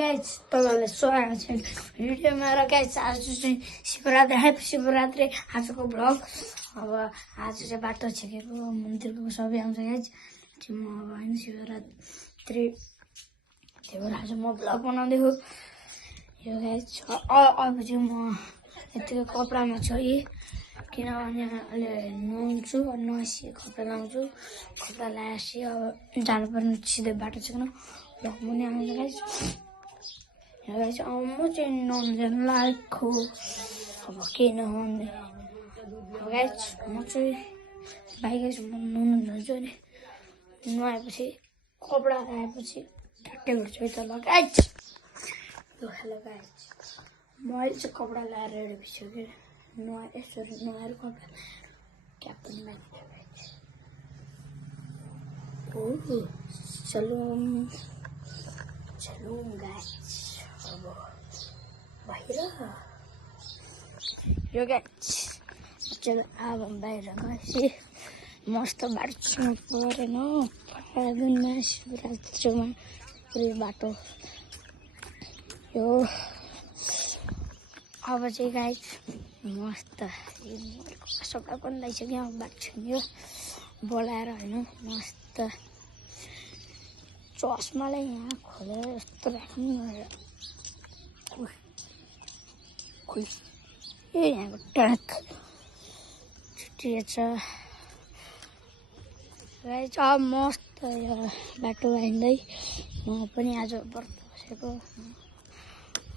Guys तपाईँलाई स्वागत छ भिडियोमा र गाइस आज चाहिँ शिवरात्रि ह्याप्पी शिवरात्रि आजको भ्लग। अब आज चाहिँ बाटो छेकेको मन्दिरको सबै आउँछ गाइस। म अब होइन शिवरात्रि त्यही भएर आज म भ्लग बनाउँदैछु यो गाइस। अब चाहिँ म यतिकै कपडामा छु है किनभने अहिले नुहाउँछु नुहाएपछि कपडा लाउँछु। कपडा लगाएपछि अब जानुपर्ने सिधै बाटो छेक्न भ्लग पनि आउँछ गाइस। गाइस अब म चाहिँ नुहाउनु जानु लागेको अब केही नहुने गाइस। म चाहिँ बाइक म नुहाउनु जान्छु अनि नुहाएपछि कपडा लगाएपछि ठ्याक्कै उठ्छु त ल गाइस। यो हेलो गाइस म अहिले चाहिँ कपडा लगाएर रेडी भइसक्यो यसरी नुहाएर कपडा क्याप पनि लगाइदियो गाइस। ओ चलो गाइस अब बाहिर यो गाइस। चलो अब बाहिर गएपछि मस्त बाटो छुनु परेन फागुनमा शिवरात्रिमा पुरै बाटो यो। अब चाहिँ गाइस मस्त सबै पनि लगाइसक्यो अब बाटो छुन्यो बोलाएर होइन मस्त चस्मालाई यहाँ खोलेर यस्तो राख्नु खोइ ए यहाँको ट्याङ्क छुट्टिएछ गाइस। अब मस्त यो बाटो हिँड्दै म पनि आज व्रत बसेको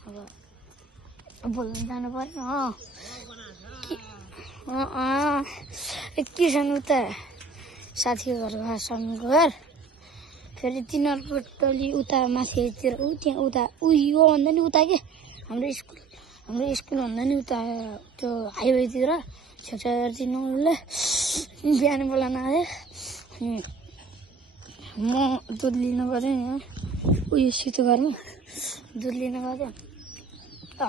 अब बोल्नु जानु पर्यो किसान उता साथीको घर घरसँगको घर फेरि तिनीहरूको टोली उता माथितिर त्यहाँ उता यो भन्दा नि उता के हाम्रो स्कुल भन्दा नि उता त्यो हाइवेतिर छेउछाउतिर उनले बिहान बोलाउन आयो अनि म दुध लिनु गएको थिएँ यहाँ उयो सितो घरमा दुध लिनु गएको थिएँ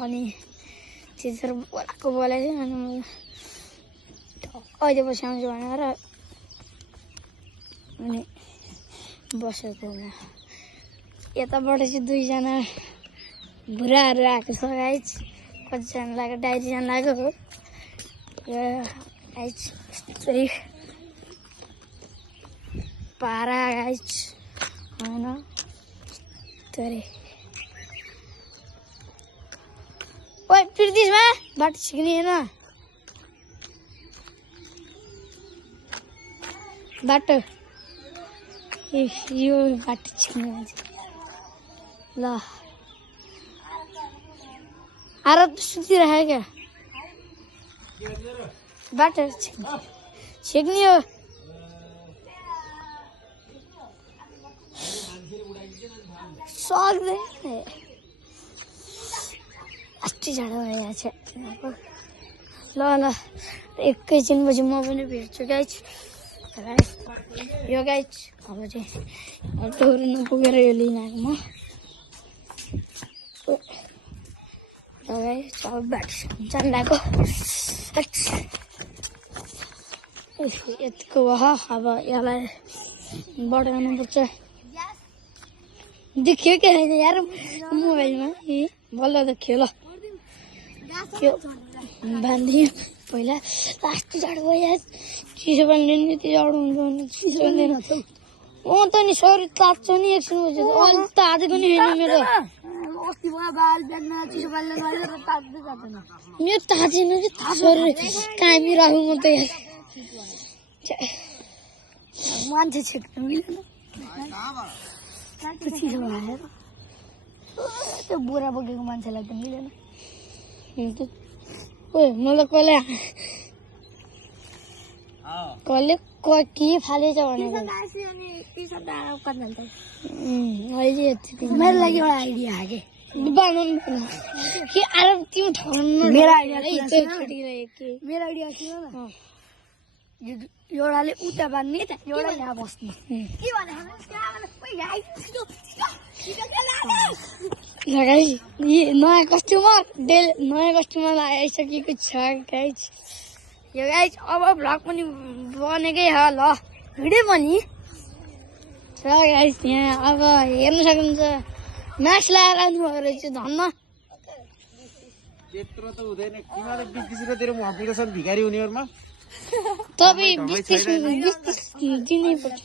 अनि त्यतिखेर बोलाएको थियो अनि म अहिले पछि आउँछु भनेर अनि बसेको म यताबाट चाहिँ दुईजना बुढाहरू आएको छ गाइस। कतिजना लाग्यो डाइरीजना लाग्यो हो गाइस। यस्तै पारा गाइस होइन यस्तै ओइ प्रितिशमा बाटो छिक्ने होइन बाटो यो बाटो छिक्ने मान्छे ल आरो त सुतिरहेको क्या बाटो छिक्ने हो सक्दैन अस्ति झाडो भइरहेको छ ल एकैछिनपछि म पनि भेट्छु गाइस। यो गाइस अब चाहिँ टोरो नपुगेर यो लिन आएको म गाइस। अब बाटो जान लागेको यतिको भयो अब यसलाई बढाउनुपर्छ। देखियो क्या यार मोबाइलमा बल्ल देखियो ल त्यो बाँधियो पहिला लास्ट झाडो भयो चिसो बाँध्यो नि त्यो झाडो हुन्छ भने चिसो बाँध्दैन म त नि शरीर तात्छ नि एकछिन पछि अहिले त हातेको नि छैन मेरो मेरो तातेन कि शरीर कामी राख्नु म त मान्छे छेक्नु मिलेन चिसो भएर त्यो बुढा बोकेको मान्छेलाई त मिलेन। ओ मलाई कसले के फालेछ भनेको अहिले यति मेरो लागि एउटा आइडिया हाके बनाउनु कि आराम तिमी ठग्नु मेरो आइडिया के हो एउटाले उता बाँध्ने एउटा यहाँ बस्ने लगाइ नयाँ कस्टमर आइसकेको छ गाइस। यो गाइस अब भ्लग पनि बनेकै हो ल भिडियो पनि र गाइस यहाँ अब हेर्न सक्नुहुन्छ मास लगाएर आउनु भएको रहेछ धन्न त्यत्रो त हुँदैन तिमीले 20 रुपैयाँ दिएर म हप्पिरहेछन् भिखारी हुनेहरुमा तपाईँ 20 दिनै पर्छ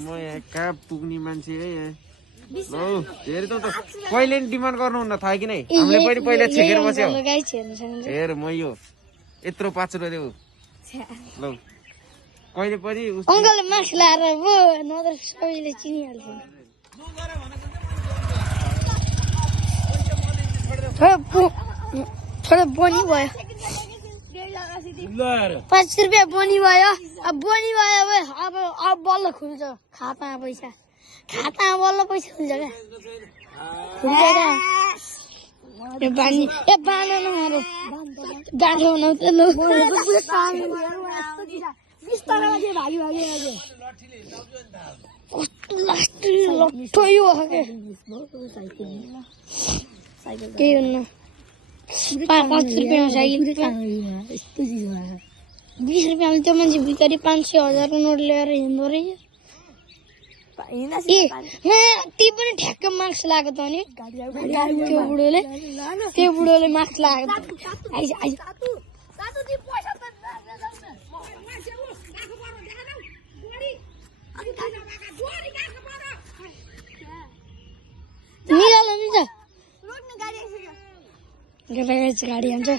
म यहाँ कहाँ पुग्ने मान्छे है लौ हेर त कहिले नि डिमान्ड गर्नुहुन्न थाहा कि नै हामीले पहिला छेकेर बस्यो हेर म यो यत्रो 5 रुपैयाँ देऊ लौ कहिले पनि अङ्कलले मास लगाएर पो नत्र सबैले चिनिहाल्छ थोडा बनी भयो 5 रुपियाँ बनी भयो अब बनी भयो अब बल्ल खुल्छ खातामा पैसा बल्ल पैसा खुल्छ क्या खुल्छ क्या बाँध नमारो गाँठो बनाउँछ लट्ठो यो केही हुन्न 5 रुपियाँमा साइकल 20 रुपियाँमा त्यो मान्छे भिखारी 500,000 को नोट लिएर हिँड्दो रहेछ ती पनि ठ्याक्क मार्क्स लगाएको त नि त्यो बुढोले मार्क्स लगाएको निकाल नि त गाडी आउँछ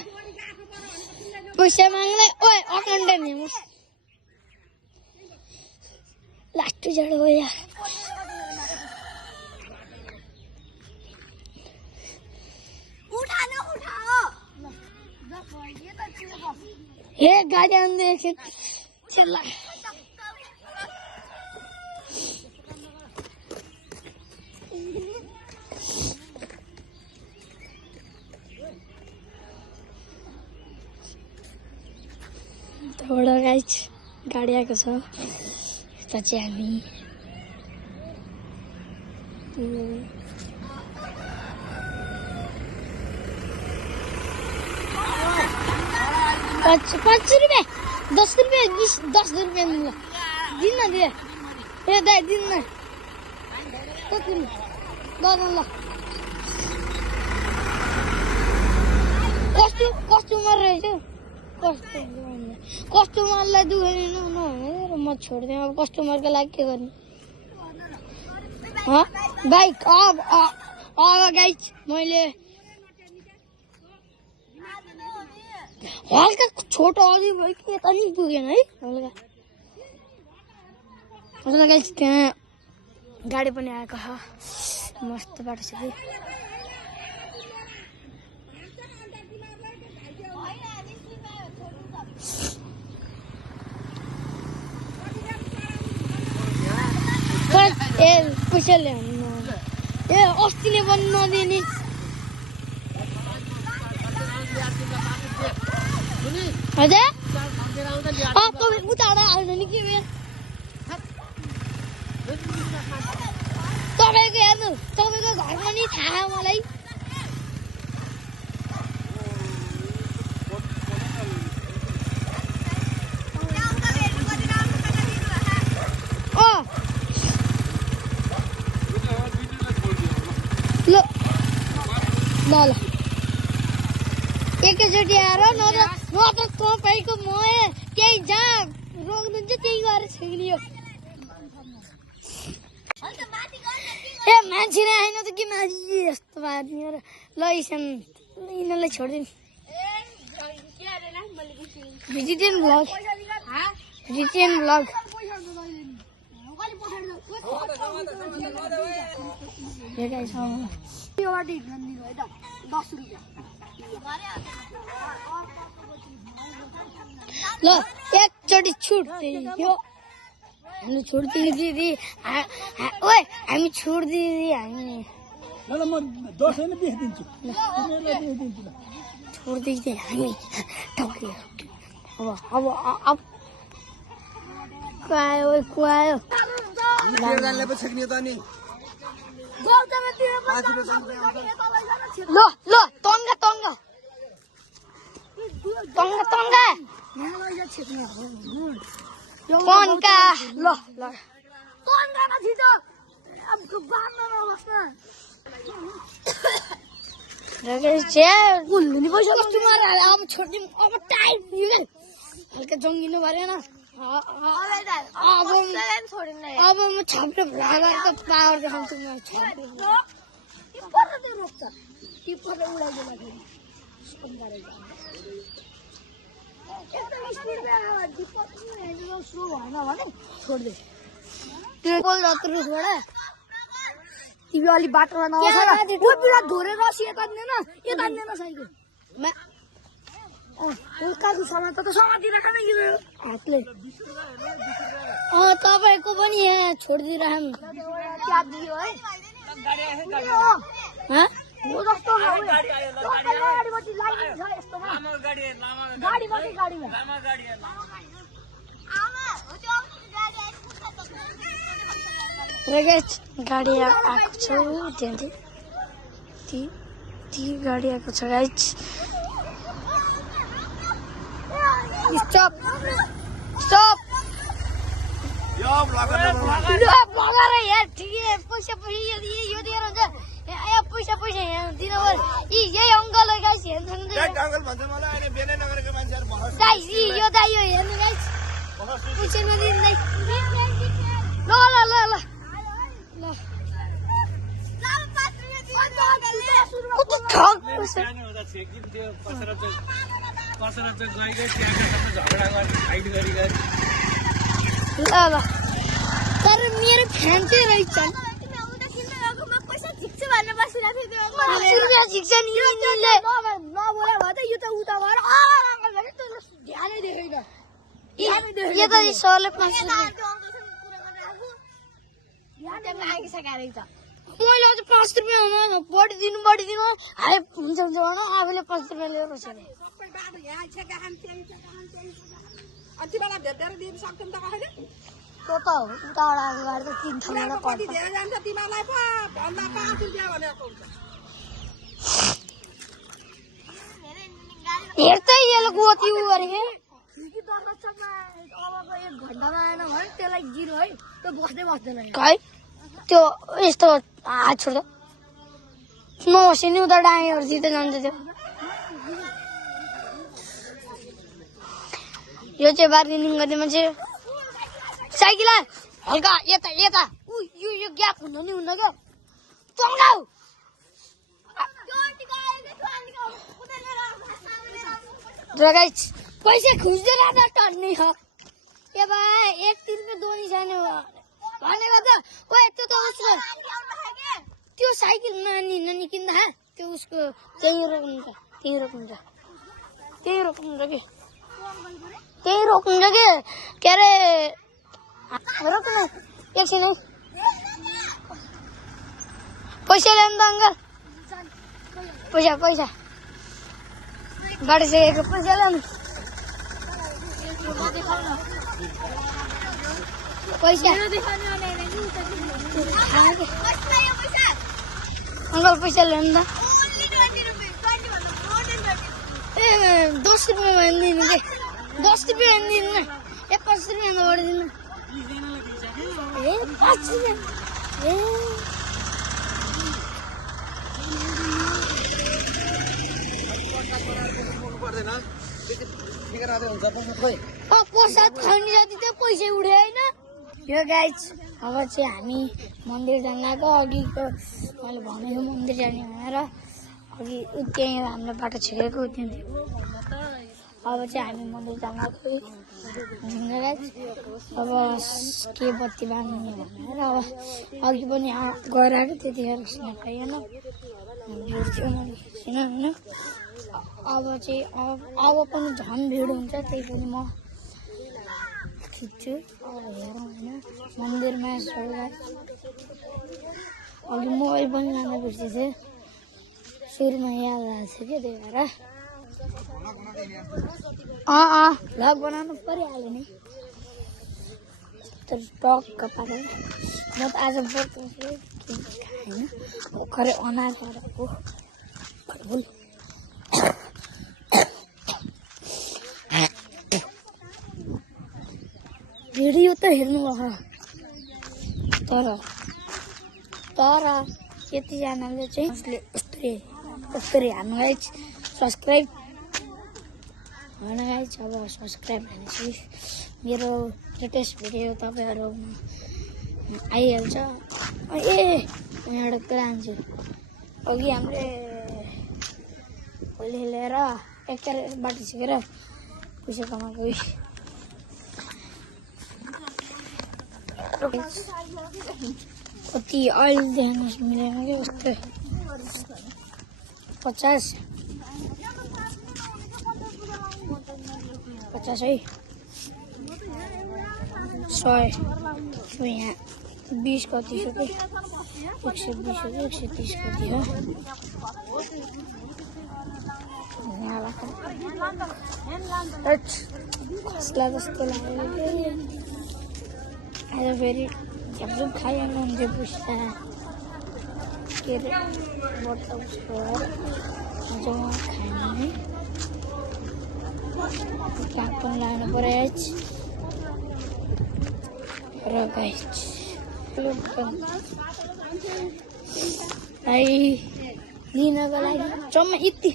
पैसा माग्दै ओए अकाउन्टेन्ट हेर्नु लास्ट जाडो हो यार हे गाडी आउँदै एकछिन चिल्ला थोडा गाइस गाडी आएको छ यता चाहिँ हामी 5 रुपियाँ 10 रुपियाँ 10 रुपियाँ ल दिन न दिए ए दाइ दिन न कति ल कस्टमर रहेछ कस्टमरलाई दुखाइदिनु नभने म छोड्दिएँ अब कस्टमरको लागि के गर्ने बाइक अब गाइस मैले हल्का छोटो अझै भयो कि यता नि पुगेन है हल्का गाइस त्यहाँ गाडी पनि आएको छ मस्त बाटो छ है पैसा ल्याउनु ए अस्तिले पनि नदिने हजुर तपाईँ उताबाट आउँछ नि के भयो तपाईँको हेर्नु तपाईँको घर पनि थाहा मलाई ल एकैचोटि आएर नत्र तपाईँको म केही जहाँ रोक्नुहुन्छ त्यही गरेर छिग्लियो ए मान्छे नै आएन त के मान्छे यस्तो बाँध्ने र ल यिनीहरूलाई छोडिदिनु भेजिटेरियन भ्लग ल एकचोटि छुट दियो हामी छोड्दियो दिदी ओए हामी छोड्दियो हामी म 10 नै दिन्छु छोड्दियो हामी अब कुआयो ल तङ्गा कन्का ल अब छोड्दिउँ अब टाइम हल्का जङ्गिनु परेन अब म छाप्रो भ्लागरको पावर देखाउँछु म रोक्छ छोड्दै तिमी अलि बाटोमा नआउँछ धोरेर यता साइकल काकु समात त समातिरहेको न यो हातले तपाईँको पनि यहाँ छोडिदिइराख्नु क्या दियो है हो जस्तो गाडी आएको छ त्यहाँदेखि ती गाडी आएको छ गाइज स्टप भगाएर यहाँ ठिकै पैसा यो दिएर हुन्छ पैसा यहाँ दिनु पर्यो यही अङ्कल हो गाइस हेर्नु यो दाइ यो हेर्नु गाइस पैसा नदिँदै ल तर मेरो फ्यान चाहिँ रहेछ मैले अझ 5 रुपियाँ बढिदिनु हाई हुन्छ भन आफूले 5 रुपियाँ लिएर बसेर हेर्दै यसले गोती गरे 1 घन्टामा आएन भने त्यसलाई 0 है त्यो बस्दैन त्यो यस्तो हात छोड्दा नबस्यो उता डाँगेहरू जित्दै जान्छ त्यो यो चाहिँ बार्गेनिङ गर्ने मान्छे साइकल हल्का यता यो ग्याप हुनु नि हुन्न क्या चङ्गाउ पैसा खुज्दै राख्दा टर्ने हो ए भाइ 1 रुपियाँ दोनी जाने भनेको त ओ त्यो त उसको त्यो साइकल ननिकिन्दा त्यो उसको त्यही रोक्नु कि के अरे रोक्नु एकछिन पैसा ल्याउनु त अङ्कल पैसा बाटिसकेको पैसा ल्याउनु पैसा अङ्कल पैसा ल्याउनु त 10 रुपियाँमा दिनु कि 10 रुपियाँ दिनु न 5 रुपियाँ बढिदिनु 5 रुपियाँ प्रसाद खाने जति चाहिँ पैसा उड्यो होइन यो गाइज अब चाहिँ हामी मन्दिर जान गएको अघिको मैले भनेको मन्दिर जाने भनेर अघि त्यहीँ हाम्रो बाटो छिरेको त्यहाँ अब चाहिँ हामी मन्दिर जान गएको गाइज अब के बत्ती बाँध्ने भनेर अब अघि पनि गएर आएको त्यतिखेर खिच्न पाइएन खिच्न होइन अब चाहिँ अब पनि झन् भिड हुन्छ त्यही पनि म खिच्छु अब हेरौँ होइन मन्दिरमा अघि मोबाइल पनि लाँदा बिर्सेँ सुरुमा याद आएको छ क्या त्यही भएर भ्लग बनाउनु परिहाल्यो नि तर टक्क पारेर म त आज बर्थ होइन भर्खरै अनार गरेको भिडियो त हेर्नु तर तर यतिजनाले चाहिँ उसले उस्तै हान्नु गाइज सब्सक्राइब होइन गाइज। अब सब्सक्राइब हानेपछि मेरो लेटेस्ट भिडियो तपाईँहरू आइहाल्छ। एउटा कुरा हान्छु अघि हामीले होली खेलेर एक बाटो सिकेर पैसा कमाएको कति अहिले देख्नुहोस् मिलेन क्या कस्तो 50 है 100 यहाँ 20 कति छ कि 120 हो कि 130 कति हो खस्ला जस्तो लाग्यो आज फेरि झ्यापझुप खाइहाल्नु हुन्छ पुस्ता के अरे बट्टा उसको मजामा खानु है काग पनि लानु पर्यो र गाइस लिनको लागि जम्मा यति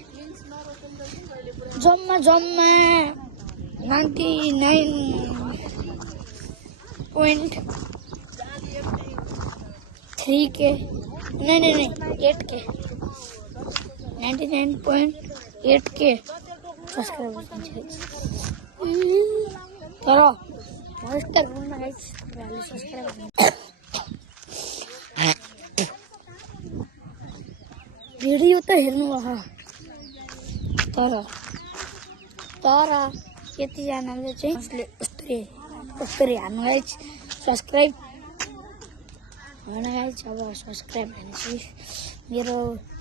जम्मा 99.3K नहीं 8K 99.8K सब्सक्राइबर तर मस्टर हुन्न गाइस सब्सक्राइब भिडियो त हेर्नु होला तर यतिजनाले चाहिँ उसले उस्तै हान्नु गाइज सब्सक्राइब होइन गाइज। अब सब्सक्राइब हानेपछि मेरो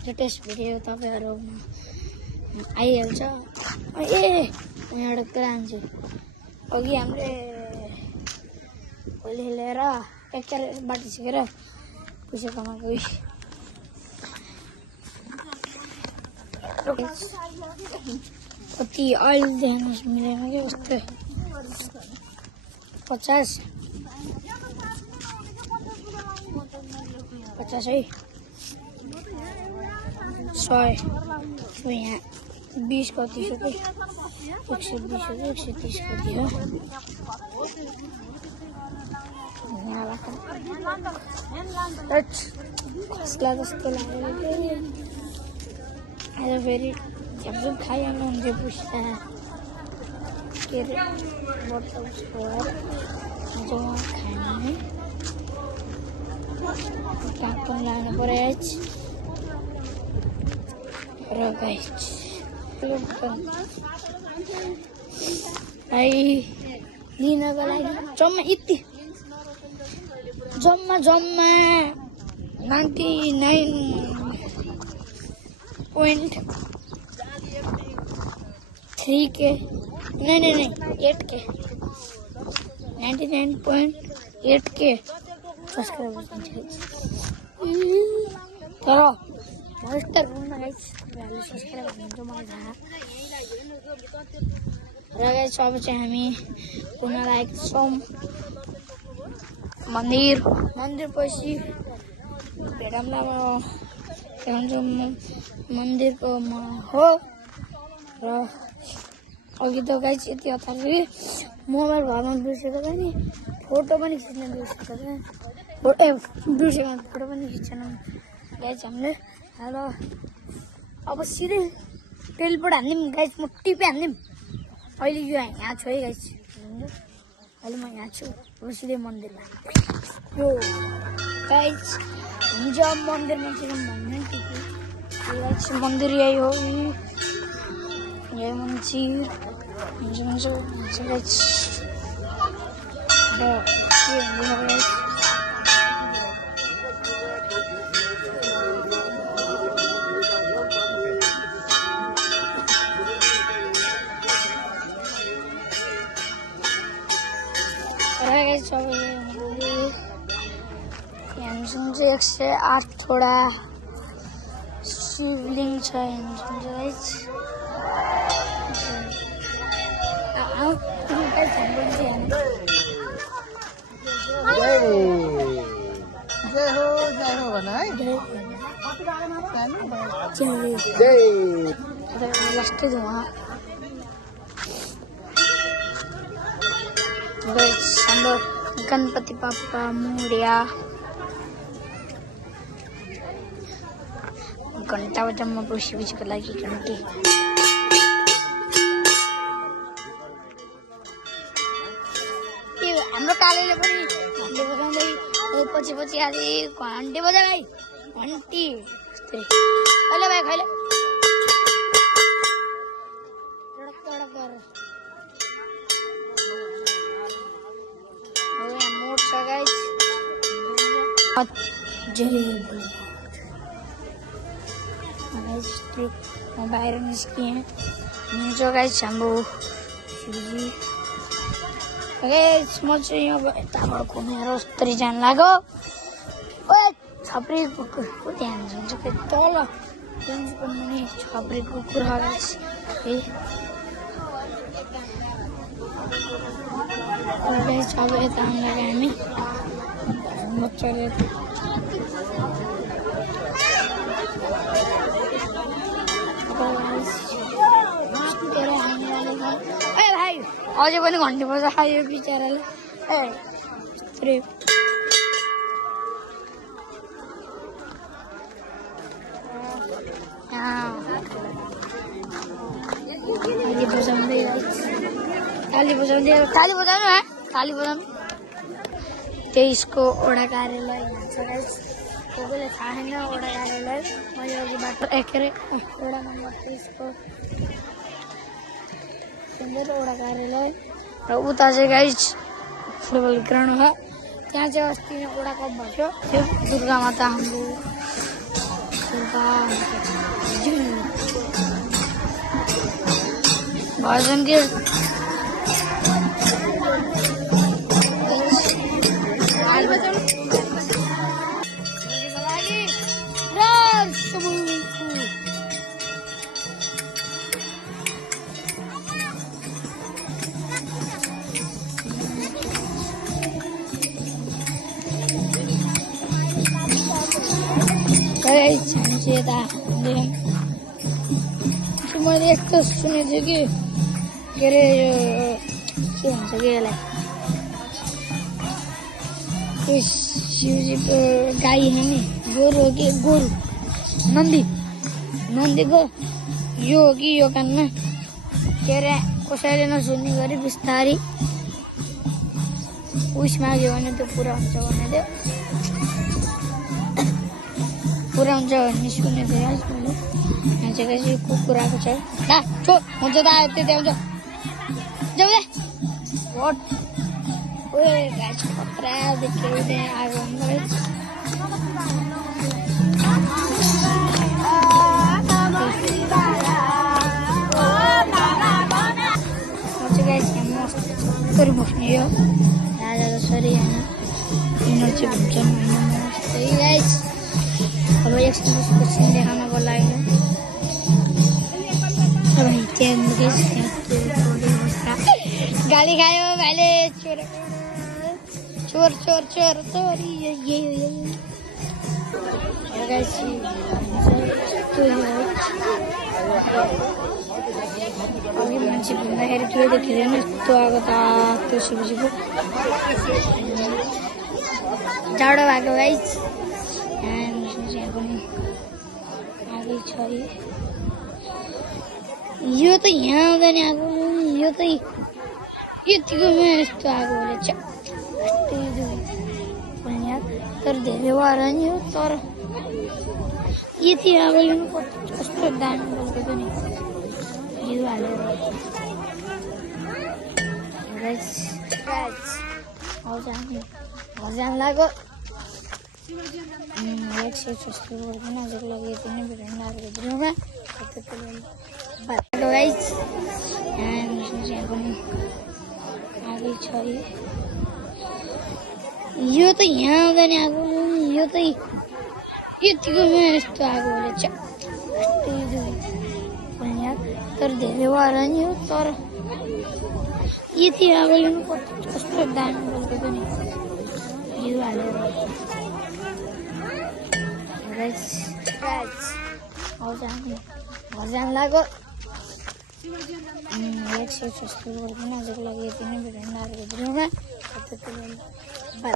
लेटेस्ट भिडियो तपाईँहरू आइहाल्छ। एउटा कुरा हान्छु अघि हामीले होली खेलेर एक बाटो सिकेर पैसा कमाएको कति अहिले देख्नुहोस् मिलेन क्या कस्तो 50 है 100 यहाँ 20 कति छ कि 120 हो कि 130 कति हो खस्ला जस्तो लाग्यो आज फेरि झ्यापझुप खाइहाल्नु हुन्छ पुस्ता के अरे बट्टा उसको मजामा खानु है काग पनि लानु पर्यो र गाइस लिनको लागि जम्मा यति जम्मा 99.3K नहीं 8K 99.8K सब्सक्राइबर तर मस्टर हुन्न गाइस सब्सक्राइब हुन्छ मलाई थाहा र गाइस अब चाहिँ हामी पुनः लागेको छौँ मन्दिर पछि भेटौँला मन्दिरको हो र अघि त गाइस यति हतार मोबाइल घरमा बिर्सेको पनि फोटो पनि खिच्न बिर्सेको बिर्सेको फोटो पनि खिच्न गाइस हामीले र अब सिधै टेलिपोर्ट हान्दिउँ गाइस म टिपे हान्दिउँ अहिले यो यहाँ छु है गाइस अहिले म यहाँ छु अब सिधै मन्दिरमा यो गाइस हुन्छ मन्दिरमा चाहिँ भन्ने गाइस मन्दिर यही हो यही मन्दिर हुन्छ गाइस र के हुन्छ गाइस यहाँ 108 वटा शिवलिङ छ गाइस जय हो भन लास्ट धुआं हाम्रो गणपति बाप्पा मोरिया घन्टा बजाउनमा बसेपछिको लागि घन्टी हाम्रो कालेले पनि घन्टी बजाउँदै पछि पछि आज घन्टी बजा भाइ घन्टी खैले भाइ खैले मोड छ गाइस म बाहिर निस्किएँ गाइस हाम्रो शिवजी म चाहिँ अब यताबाट घुमेर उस्तरी जान लाग्यो छपरी कुकुर त्यहाँ हुन्छ तल पनि छपरी कुकुर अब यता लाग्यो हामी बच्चाले भाइ अझै पनि घन्टी बजायो बिचराले ताली बजाउनु त्यसको ओडा कार्यालय भन्छ गाइस कोही थाहा छैन ओडा कार्यालय मैले अघि बाटो के अरे ओडा नम्बर 23 को सुन्दर ओडा कार्यालय र उता चाहिँ गाइस फुटबल ग्राउन्ड हो त्यहाँ चाहिँ अस्ति नै ओडा कप भयो त्यो दुर्गा माता हाम्रो भजन के मैले यस्तो सुनेको छु कि के अरे के भन्छ कि यसलाई शिवजीको गाई हो नि गोरु हो कि गोरु नन्दीको यो हो कि यो कानमा के अरे कसैले नसुन्ने गरी बिस्तारी उस माग्यो भने त्यो पुरा हुन्छ भने त्यो पुरा हुन्छ भन्ने सुनेको थिएँ मैले यहाँ चाहिँ कसै कुकुर आएको छ हुन्छ त आयो त्यति आउँछ जाऊ भोट गाछ खतरा देख्यो आएको म चाहिँ गाइस मस्त बस्ने यो राजा जसरी होइन यिनीहरू चाहिँ भन्छन् होइन गाइस अब एकछिनको सिन देखाउनको लागि अब गाली खायो भाइले चोर अघि मान्छे भन्दाखेरि त्यो देखिँदैन यस्तो आएको तातो शिवजीको जाडो भएको गाइस आगै छ यो त यहाँ आउँदैन आगो यो त यतिकोमा यस्तो आगो रहेछ तर धेरै भएर नि हो तर यति आगो लिनु कस्तो दामी बोलेको नि घिउ हालेर घर जान लाग्यो एक सय जस्तो गर्दैन आजको लागि यति नै भिडियो नआएको भिडियोमा बाटो गाइस यहाँ पनि आगै छ यो त यहाँ आउँदैन आगो यो त यतिकोमा यस्तो आगो रहेछ तर धेरै भएर नि हो तर यति आगो लिनु कस्तो दामी बोलेको नि घिउ हालेर अब जानु घर जानु लाग्यो एक सेट जस्तो गरिदिनु आजको लागि यति नै भिडियो अर्को भिडियोमा बाई